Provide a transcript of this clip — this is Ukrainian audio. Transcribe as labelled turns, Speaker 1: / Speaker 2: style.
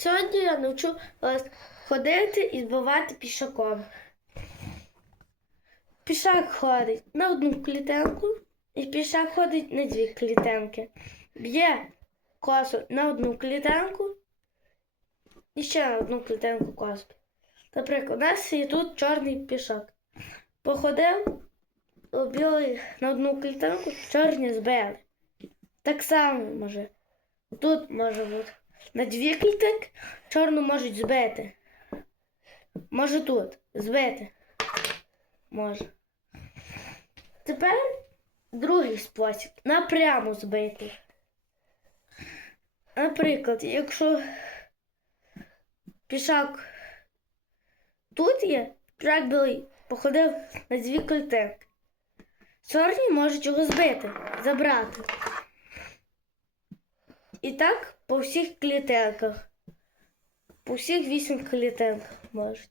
Speaker 1: Сьогодні я навчу вас ходити і збивати пішаком. Пішак ходить на одну клітинку, і пішак ходить на дві клітинки. Б'є косу на одну клітинку і ще на одну клітинку косу. Наприклад, у нас є тут чорний пішак. Походив, білий на одну клітинку, чорні збили. Так само може. Тут може бути. На дві клітинки чорну можуть збити. Може тут збити. Може. Тепер другий спосіб. Напряму збити. Наприклад, якщо пішак тут є, пішак білий походив на дві клітинки. Чорні можуть його збити, забрати. І так по всіх клітинках. По всіх вісім клітинках можуть.